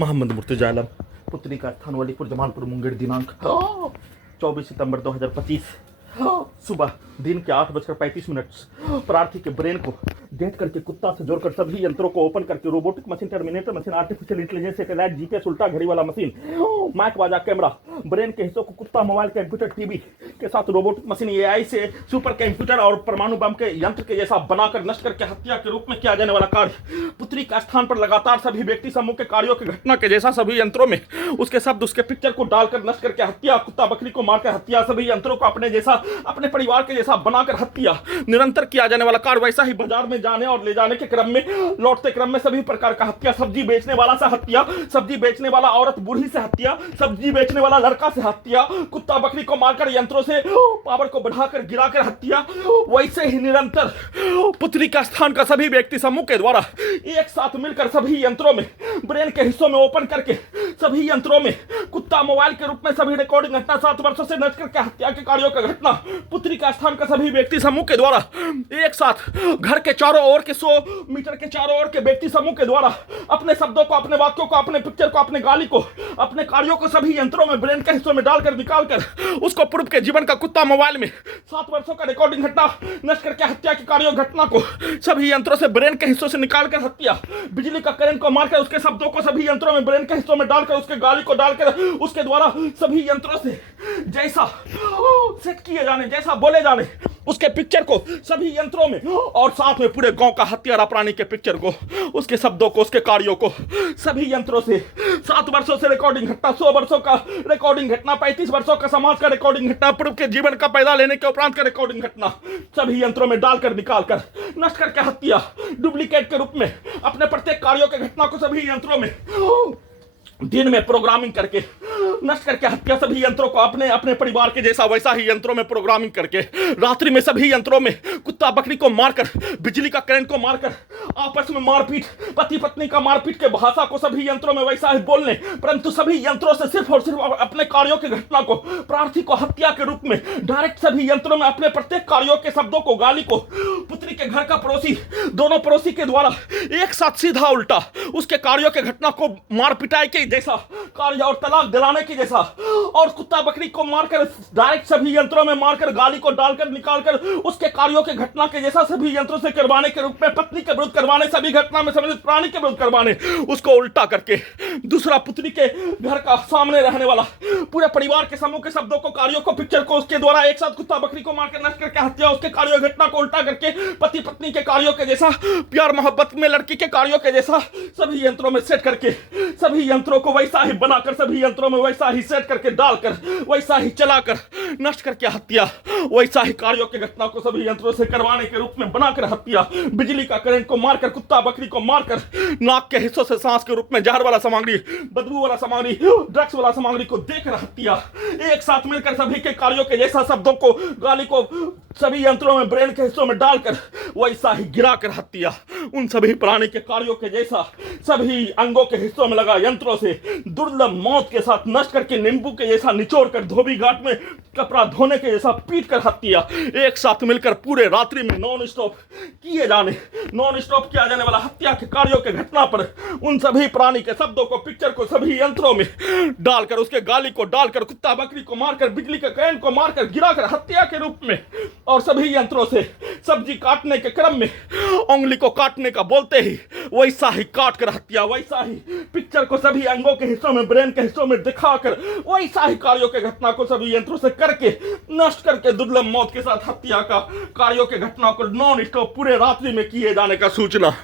मोहम्मद मुर्तजा आलम, पुत्री का स्थान वलीपुर जमालपुर मुंगेर, दिनांक 24 सितंबर 2025 सुबह दिन के 8:35 प्रार्थी के ब्रेन को डेट करके कुत्ता से जोड़कर सभी यंत्रों को ओपन करके robotic machine, terminator machine, artificial intelligence, satellite, GPS, उल्टा घड़ी वाला मशीन, माइक बाजा, कैमरा, ब्रेन के हिस्सों को कुत्ता, मोबाइल, कंप्यूटर, टीवी के साथ रोबोटिक मशीन, एआई से सुपर कंप्यूटर और परमाणु बम के यंत्र के जैसा बनाकर नष्ट करके हत्या के रूप में किया जाने वाला कार्य। पुत्री का स्थान पर लगातार सभी व्यक्ति समूह के कार्यों की घटना के जैसा सभी यंत्रों में उसके शब्द, उसके पिक्चर को डालकर नष्ट करके हत्या, कुत्ता बकरी को मारकर हत्या, सभी यंत्रों को अपने जैसा, अपने परिवार के जैसा बनाकर हत्या, निरंतर किया जाने वाला कार्य। वैसा ही बाजार में जाने और ले जाने के क्रम में, लौटते क्रम में सभी प्रकार का हत्या, सब्जी बेचने वाला से हत्या, सब्जी बेचने वाला औरत बूढ़ी से हत्या, सब्जी बेचने वाला लड़का से हत्या, कुत्ता बकरी को मारकर यंत्रों से पावर को बढ़ाकर गिराकर हत्या। वैसे ही निरंतर पुत्री का स्थान का सभी व्यक्ति समूह के द्वारा एक साथ मिलकर सभी यंत्रों में, ब्रेन के हिस्सों में ओपन करके सभी यंत्रों में कुत्ता, मोबाइल के रूप में सभी रिकॉर्डिंग घटना, 7 वर्षों से नष्ट करके हत्या के कार्यों का घटना पुत्री का स्थान का सभी व्यक्ति समूह के द्वारा एक साथ घर के चारों ओर के 100 मीटर के चारों ओर के व्यक्ति समूह के द्वारा अपने शब्दों को, अपने वाक्यों को, अपने पिक्चर को, अपने गाली को, अपने कार्यों को सभी यंत्रों में, ब्रेन के हिस्सों में डालकर निकालकर उसको पूर्व के जीवन का कुत्ता, मोबाइल में 7 वर्षों का रिकॉर्डिंग घटना नष्ट करके हत्या के कार्यों घटना को सभी यंत्रों से, ब्रेन के हिस्सों से निकालकर हत्या, बिजली का करंट को मारकर उसके शब्दों को सभी यंत्रों में, ब्रेन के हिस्सों में डालकर उसके गाली को डालकर उसके द्वारा सभी यंत्रों से जैसा सेट किए जाने, जैसा बोले जाने उसके पिक्चर को सभी यंत्रों में, और साथ में पूरे गांव का हत्यारा प्राणी के पिक्चर को, उसके शब्दों को, उसके कार्यों को सभी यंत्रों से 7 वर्षों से रिकॉर्डिंग घटना, 100 वर्षों का रिकॉर्डिंग घटना, 35 वर्षों का समाज का रिकॉर्डिंग घटना, पूर्व के जीवन का पैदा लेने के उपरांत का रिकॉर्डिंग घटना सभी यंत्रों में डालकर निकालकर नष्ट करके हत्या, डुप्लीकेट के रूप में अपने प्रत्येक कार्यों के घटना को सभी यंत्रों में दिन में प्रोग्रामिंग करके नष्ट करके हत्या, सभी यंत्रों को अपने अपने परिवार के जैसा वैसा ही यंत्रों में प्रोग्रामिंग करके रात्रि में सभी यंत्रों में कुत्ता बकरी को मारकर, बिजली का करंट को मारकर, आपस में मारपीट, पति पत्नी का मारपीट के भाषा को सभी यंत्रों में वैसा ही बोलने, परंतु सभी यंत्रों से सिर्फ और सिर्फ अपने कार्यों की घटना को, प्रार्थी को हत्या के रूप में डायरेक्ट सभी यंत्रों में अपने प्रत्येक कार्यों के शब्दों को, गाली को, पुत्री के घर का पड़ोसी, दोनों पड़ोसी के द्वारा एक साथ सीधा उल्टा उसके कार्यों के घटना को मार पिटाई के जैसा कार्य और तलाक दिलाने की जैसा, और कुत्ता बकरी को मारकर डायरेक्ट सभी यंत्रों में मारकर, गाली को डालकर निकालकर उसके कार्यों के घटना के जैसा सभी यंत्रों से करवाने के रूप में, पत्नी के विरुद्ध करवाने, सभी घटना में सम्मिलित प्राणी के विरुद्ध करवाने, उसको उल्टा करके दूसरा पुत्री के घर का सामने रहने वाला पूरे परिवार के समूह के शब्दों को, कार्यों को, पिक्चर को उसके द्वारा एक साथ कुत्ता बकरी को मारकर नष्ट करके हत्या, उसके कार्यों घटना को उल्टा करके पति पत्नी के कार्यों के जैसा, प्यार मोहब्बत में लड़की के कार्यों के जैसा सभी यंत्रों में सेट करके, सभी यंत्रों को वैसा ही बनाकर, सभी यंत्रों में वैसा ही सेट करके डालकर, वैसा ही चलाकर नष्ट करके हत्या, वैसा ही कार्यों के घटना को सभी यंत्रों से करवाने के रूप में बनाकर हत्या, बिजली का करंट को मारकर, कुत्ता बकरी को मारकर, नाक के हिस्सों से सांस के रूप में जहर वाला सामग्री, बदबू वाला सामग्री, ड्रग्स वाला सामग्री को देकर हत्या, एक साथ मिलकर सभी के कार्यों के जैसा शब्दों को, गाली को सभी यंत्रों में, ब्रेन के हिस्सों में डालकर वैसा ही गिराकर हत्या, उन सभी प्राणी के कार्यों के जैसा सभी अंगों के हिस्सों में लगा यंत्रों से दुर्लभ मौत के साथ नष्ट करके, नींबू के जैसा निचोड़ कर, धोबी घाट में कपड़ा धोने के जैसा पीट कर हत्या, एक साथ मिलकर पूरे रात्रि में नॉन स्टॉप किया जाने वाला हत्या के कार्यों के घटना पर उन सभी प्राणी के शब्दों को, पिक्चर को सभी यंत्रों में डालकर, उसके गाली को डालकर, कुत्ता बकरी को मारकर, बिजली के करंट को मारकर गिराकर हत्या के रूप में, और सभी यंत्रों से सब्जी काटने के क्रम में उंगली को काटने का बोलते ही वैसा ही काट कर हत्या, वैसा ही पिक्चर को सभी अंगों के हिस्सों में, ब्रेन के हिस्सों में दिखाकर वैसा ही कार्यों के घटना को सभी यंत्रों से करके नष्ट करके दुर्लभ मौत के साथ हत्या का कार्यों के घटना को नॉन स्टॉप पूरे रात्रि में किए जाने का सूचना।